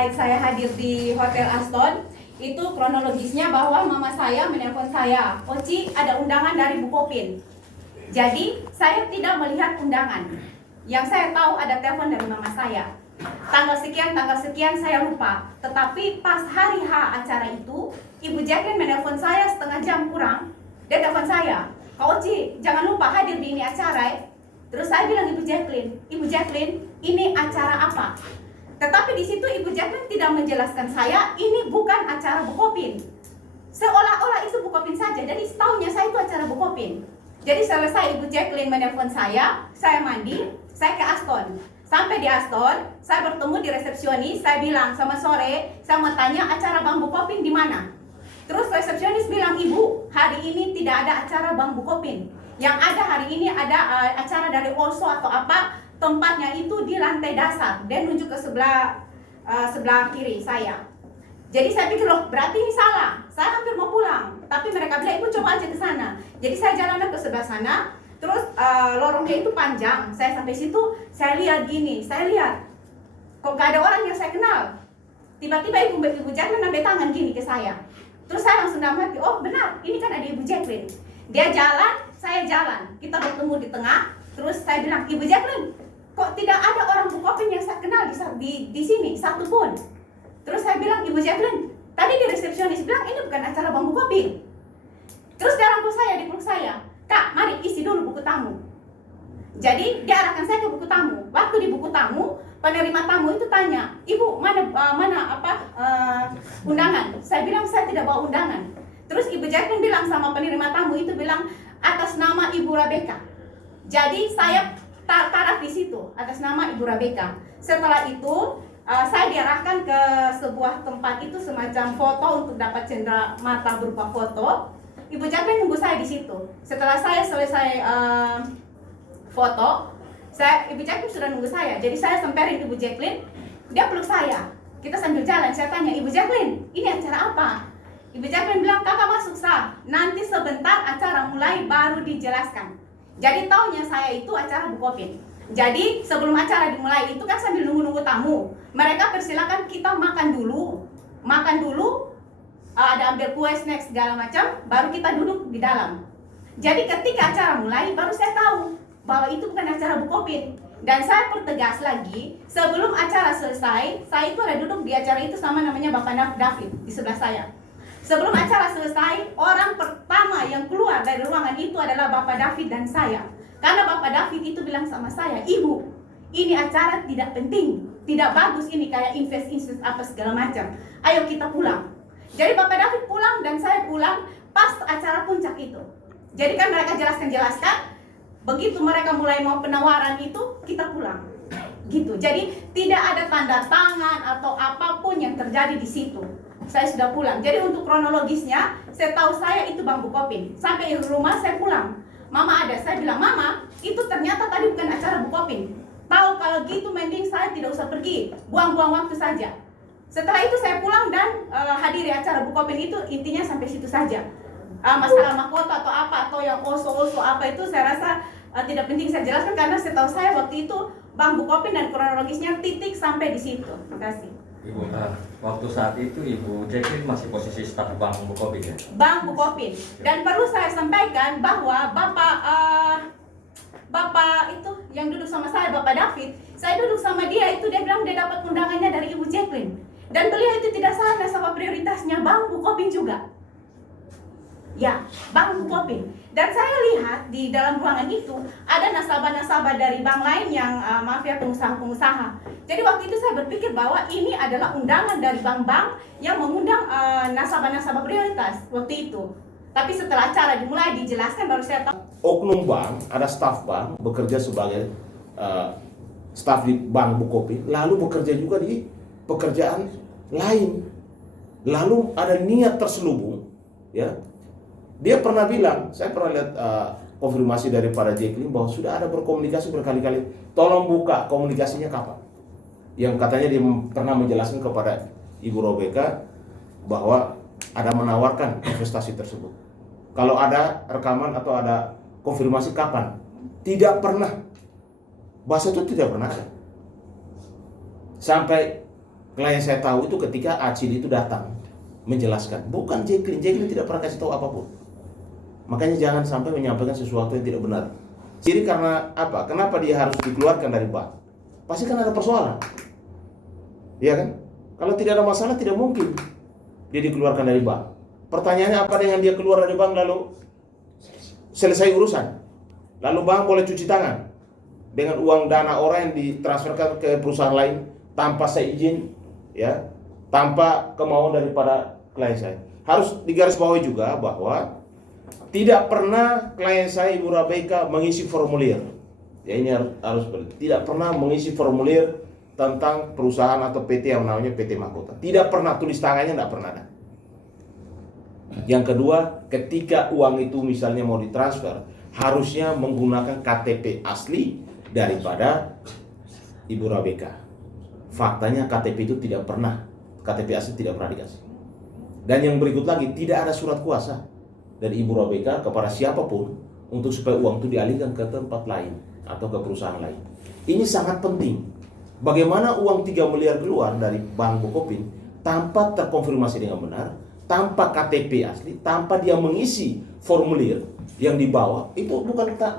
terkait saya hadir di Hotel Aston, itu kronologisnya bahwa mama saya menelpon saya, Oci ada undangan dari Bukopin. Jadi saya tidak melihat undangan. Yang saya tahu ada telepon dari mama saya. Tanggal sekian saya lupa. Tetapi pas hari H acara itu, Ibu Jacqueline menelpon saya setengah jam kurang. Dia telepon saya, Kak Oci jangan lupa hadir di ini acara. Terus saya bilang Ibu Jacqueline, ini acara apa? Tetapi di situ Ibu Jacqueline tidak menjelaskan saya, ini bukan acara Bukopin. Seolah-olah itu Bukopin saja. Jadi setaunya saya itu acara Bukopin. Jadi selesai Ibu Jacqueline menelpon saya mandi, saya ke Aston. Sampai di Aston, saya bertemu di resepsionis, saya bilang, selamat sore, saya mau tanya acara Bang Bukopin di mana? Terus resepsionis bilang, Ibu, hari ini tidak ada acara Bang Bukopin. Yang ada hari ini ada acara dari Olso atau apa, tempatnya itu di lantai dasar. Dia nunjuk ke sebelah kiri saya. Jadi saya pikir, loh berarti ini salah. Saya hampir mau pulang, tapi mereka bilang, Ibu coba aja ke sana. Jadi saya jalan ke sebelah sana. Terus lorongnya itu panjang. Saya sampai situ, saya lihat gini, kok gak ada orang yang saya kenal. Tiba-tiba Ibu Jacqueline ngambil tangan gini ke saya. Terus saya langsung dalam hati, oh benar, ini kan ada Ibu Jacqueline. Dia jalan, saya jalan. Kita bertemu di tengah. Terus saya bilang, Ibu Jacqueline, kok tidak ada orang Bukopin yang saya kenal di sini, satu pun. Terus saya bilang, Ibu Jacqueline, tadi di resepsionis bilang ini bukan acara Bang Bukopin. Terus dia rangkul saya, dipeluk saya. Kak, mari isi dulu buku tamu. Jadi dia arahkan saya ke buku tamu. Waktu di buku tamu, penerima tamu itu tanya, Ibu mana undangan? Saya bilang saya tidak bawa undangan. Terus Ibu Jacqueline bilang sama penerima tamu itu bilang atas nama Ibu Rebecca. Jadi saya taraf di situ atas nama Ibu Rebecca. Setelah itu saya diarahkan ke sebuah tempat itu semacam foto untuk dapat cendera mata berupa foto. Ibu Jacqueline nunggu saya di situ. Setelah saya selesai foto, Ibu Jacqueline sudah nunggu saya. Jadi saya semperin Ibu Jacqueline, dia peluk saya. Kita sambil jalan, saya tanya, Ibu Jacqueline, ini acara apa? Ibu Jacqueline bilang, kakak masuk sah. Nanti sebentar acara mulai baru dijelaskan. Jadi taunya saya itu acara Bukopin. Jadi sebelum acara dimulai itu kan sambil nunggu-nunggu tamu. Mereka persilakan kita makan dulu. Ada ambil kue, snack segala macam, baru kita duduk di dalam. Jadi ketika acara mulai, baru saya tahu bahwa itu bukan acara Bukopin. Dan saya pertegas lagi, sebelum acara selesai, saya itu ada duduk di acara itu sama namanya Bapak David di sebelah saya. Sebelum acara selesai, orang pertama yang keluar dari ruangan itu adalah Bapak David dan saya. Karena Bapak David itu bilang sama saya, Ibu, ini acara tidak penting, tidak bagus ini kayak invest apa segala macam. Ayo kita pulang. Jadi Bapak David pulang dan saya pulang pas acara puncak itu. Jadi kan mereka jelaskan, begitu mereka mulai mau penawaran itu, kita pulang. Gitu. Jadi tidak ada tanda tangan atau apapun yang terjadi di situ. Saya sudah pulang. Jadi untuk kronologisnya, saya tahu saya itu Bang Bukopin. Sampai di rumah saya pulang. Mama ada, saya bilang, Mama, itu ternyata tadi bukan acara Bukopin. Tahu kalau gitu mending saya tidak usah pergi, buang-buang waktu saja. Setelah itu saya pulang dan hadiri acara Bukopin itu intinya sampai situ saja. Masalah mahkota atau apa, atau yang oso-oso apa itu saya rasa tidak penting saya jelaskan karena setahu saya waktu itu Bang Bukopin dan kronologisnya titik sampai di situ. Terima kasih. Ibu, waktu saat itu Ibu Jacqueline masih posisi staf Bang Bukopin ya? Bang Bukopin. Dan perlu saya sampaikan bahwa Bapak itu yang duduk sama saya, Bapak David, saya duduk sama dia itu dia bilang dia dapat undangannya dari Ibu Jacqueline. Dan beliau itu tidak salah nasabah prioritasnya Bang Bukopin juga. Ya, Bang Bukopin. Dan saya lihat di dalam ruangan itu ada nasabah-nasabah dari bank lain yang maaf ya pengusaha-pengusaha. Jadi waktu itu saya berpikir bahwa ini adalah undangan dari bank-bank yang mengundang nasabah-nasabah prioritas waktu itu. Tapi setelah acara dimulai dijelaskan baru saya tahu. Oknum bank, ada staf bank bekerja sebagai staf di Bank Bukopin, lalu bekerja juga di pekerjaan lain. Lalu ada niat terselubung, ya. Dia pernah bilang, saya pernah lihat konfirmasi dari para Jacqueline bahwa sudah ada berkomunikasi berkali-kali. Tolong buka komunikasinya kapan. Yang katanya dia pernah menjelaskan kepada Ibu Rebecca bahwa ada menawarkan investasi tersebut. Kalau ada rekaman atau ada konfirmasi kapan? Tidak pernah. Bahasa itu tidak pernah ada. Sampai klien saya tahu itu ketika Acil itu datang menjelaskan, bukan Jacqueline. Jacqueline tidak pernah kasih tahu apapun. Makanya jangan sampai menyampaikan sesuatu yang tidak benar. Jadi karena apa? Kenapa dia harus dikeluarkan dari bank? Pasti kan ada persoalan. Iya kan? Kalau tidak ada masalah tidak mungkin dia dikeluarkan dari bank. Pertanyaannya apa dengan dia keluar dari bank lalu selesai urusan? Lalu bank boleh cuci tangan dengan uang dana orang yang ditransferkan ke perusahaan lain tanpa seizin, ya, tanpa kemauan daripada klien saya. Harus digarisbawahi juga bahwa tidak pernah klien saya Ibu Rabeka mengisi formulir. Ya, ini harus tidak pernah mengisi formulir tentang perusahaan atau PT yang namanya PT Mahkota. Tidak pernah, tulis tangannya tidak pernah ada. Yang kedua, ketika uang itu misalnya mau ditransfer, harusnya menggunakan KTP asli daripada Ibu Rabeka. Faktanya KTP itu tidak pernah, KTP asli tidak pernah dikasih. Dan yang berikut lagi, tidak ada surat kuasa dari Ibu Rabeka kepada siapapun untuk supaya uang itu dialihkan ke tempat lain atau ke perusahaan lain. Ini sangat penting. Bagaimana uang 3 miliar keluar dari Bank Bukopin tanpa terkonfirmasi dengan benar, tanpa KTP asli, tanpa dia mengisi formulir yang dibawa, itu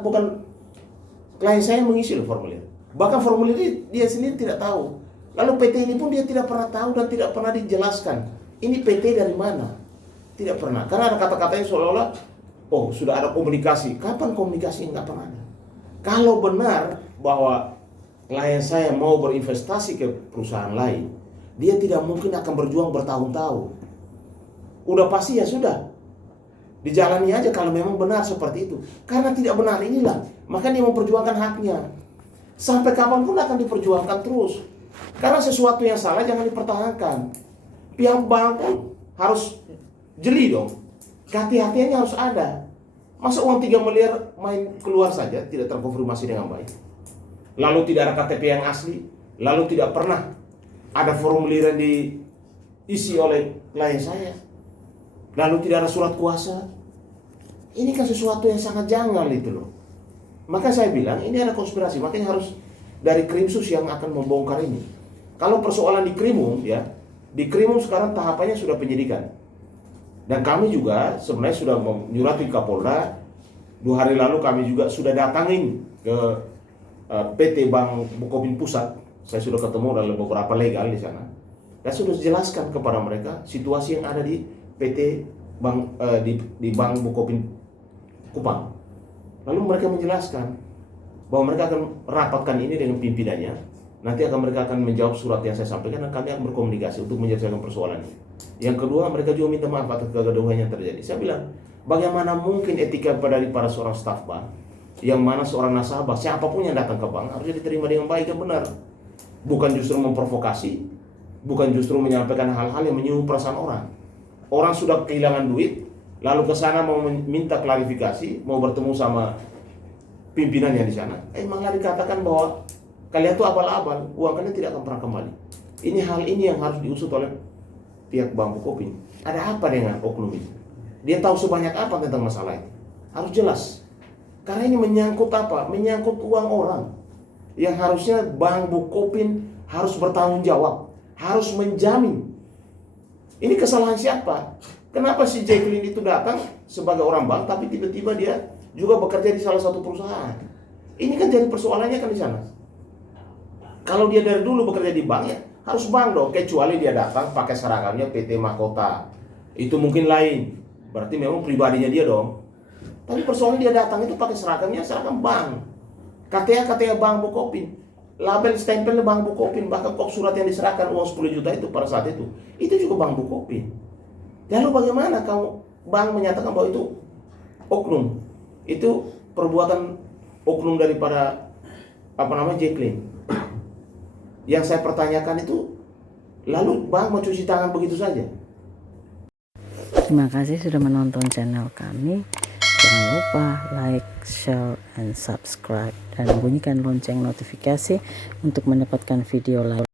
bukan klien saya mengisi loh formulir. Bahkan formulir dia sendiri tidak tahu. Lalu PT ini pun dia tidak pernah tahu dan tidak pernah dijelaskan. Ini PT dari mana? Tidak pernah. Karena ada kata-katanya seolah-olah, oh sudah ada komunikasi. Kapan komunikasi? Nggak pernah ada. Kalau benar bahwa klien saya mau berinvestasi ke perusahaan lain, dia tidak mungkin akan berjuang bertahun-tahun. Udah pasti ya sudah, dijalani aja kalau memang benar seperti itu. Karena tidak benar inilah, maka dia memperjuangkan haknya. Sampai kapanpun akan diperjuangkan terus. Karena sesuatu yang salah jangan dipertahankan. Pihak bank pun harus jeli dong. Kehati-hatiannya harus ada. Masa uang 3 miliar main keluar saja, tidak terkonfirmasi dengan baik. Lalu tidak ada KTP yang asli. Lalu tidak pernah ada formulir yang diisi oleh klien saya. Lalu tidak ada surat kuasa. Ini kan sesuatu yang sangat janggal itu loh. Maka saya bilang ini ada konspirasi. Makanya harus dari Krimsus yang akan membongkar ini. Kalau persoalan di Krimum, ya, di Krimum sekarang tahapannya sudah penyidikan. Dan kami juga sebenarnya sudah menyurati Kapolda. 2 hari lalu kami juga sudah datangin ke PT Bank Bukopin Pusat. Saya sudah ketemu dengan beberapa legal di sana. Dan sudah jelaskan kepada mereka situasi yang ada di PT Bank di Bank Bukopin Kupang. Lalu mereka menjelaskan bahwa mereka akan rapatkan ini dengan pimpinannya. Nanti mereka akan menjawab surat yang saya sampaikan dan kami akan berkomunikasi untuk menyelesaikan persoalan ini. Yang kedua, mereka juga minta maaf atas kegaduhan yang terjadi. Saya bilang, bagaimana mungkin etika dari para seorang staf bank, yang mana seorang nasabah, siapapun yang datang ke bank harusnya diterima dengan baik dan benar. Bukan justru memprovokasi, bukan justru menyampaikan hal-hal yang menyinggung perasaan orang. Orang sudah kehilangan duit, lalu ke sana mau minta klarifikasi, mau bertemu sama pimpinannya di sana. Malah dikatakan bahwa kalian tuh abal-abal, uang kalian tidak akan pernah kembali. Hal ini yang harus diusut oleh pihak Bank Bukopin. Ada apa dengan oknum itu? Dia tahu sebanyak apa tentang masalah itu? Harus jelas. Karena ini menyangkut apa? Menyangkut uang orang. Yang harusnya Bank Bukopin harus bertanggung jawab, harus menjamin. Ini kesalahan siapa? Kenapa si Jacqueline itu datang sebagai orang bank, tapi tiba-tiba dia juga bekerja di salah satu perusahaan? Ini kan jadi persoalannya kan di sana. Kalau dia dari dulu bekerja di bank, ya harus bank dong. Kecuali dia datang pakai seragamnya PT Mahkota, itu mungkin lain. Berarti memang pribadinya dia dong. Tapi persoalan dia datang itu pakai seragamnya seragam bank. KTA Bank Bukopin, label stempel Bank Bukopin, bahkan kop surat yang diserahkan uang 10 juta itu pada saat itu juga Bank Bukopin. Lalu bagaimana kamu bank menyatakan bahwa itu oknum? Itu perbuatan oknum daripada Jacqueline. Yang saya pertanyakan itu, lalu bank mau cuci tangan begitu saja? Terima kasih sudah menonton channel kami. Jangan lupa like, share, and subscribe, dan bunyikan lonceng notifikasi untuk mendapatkan video lain.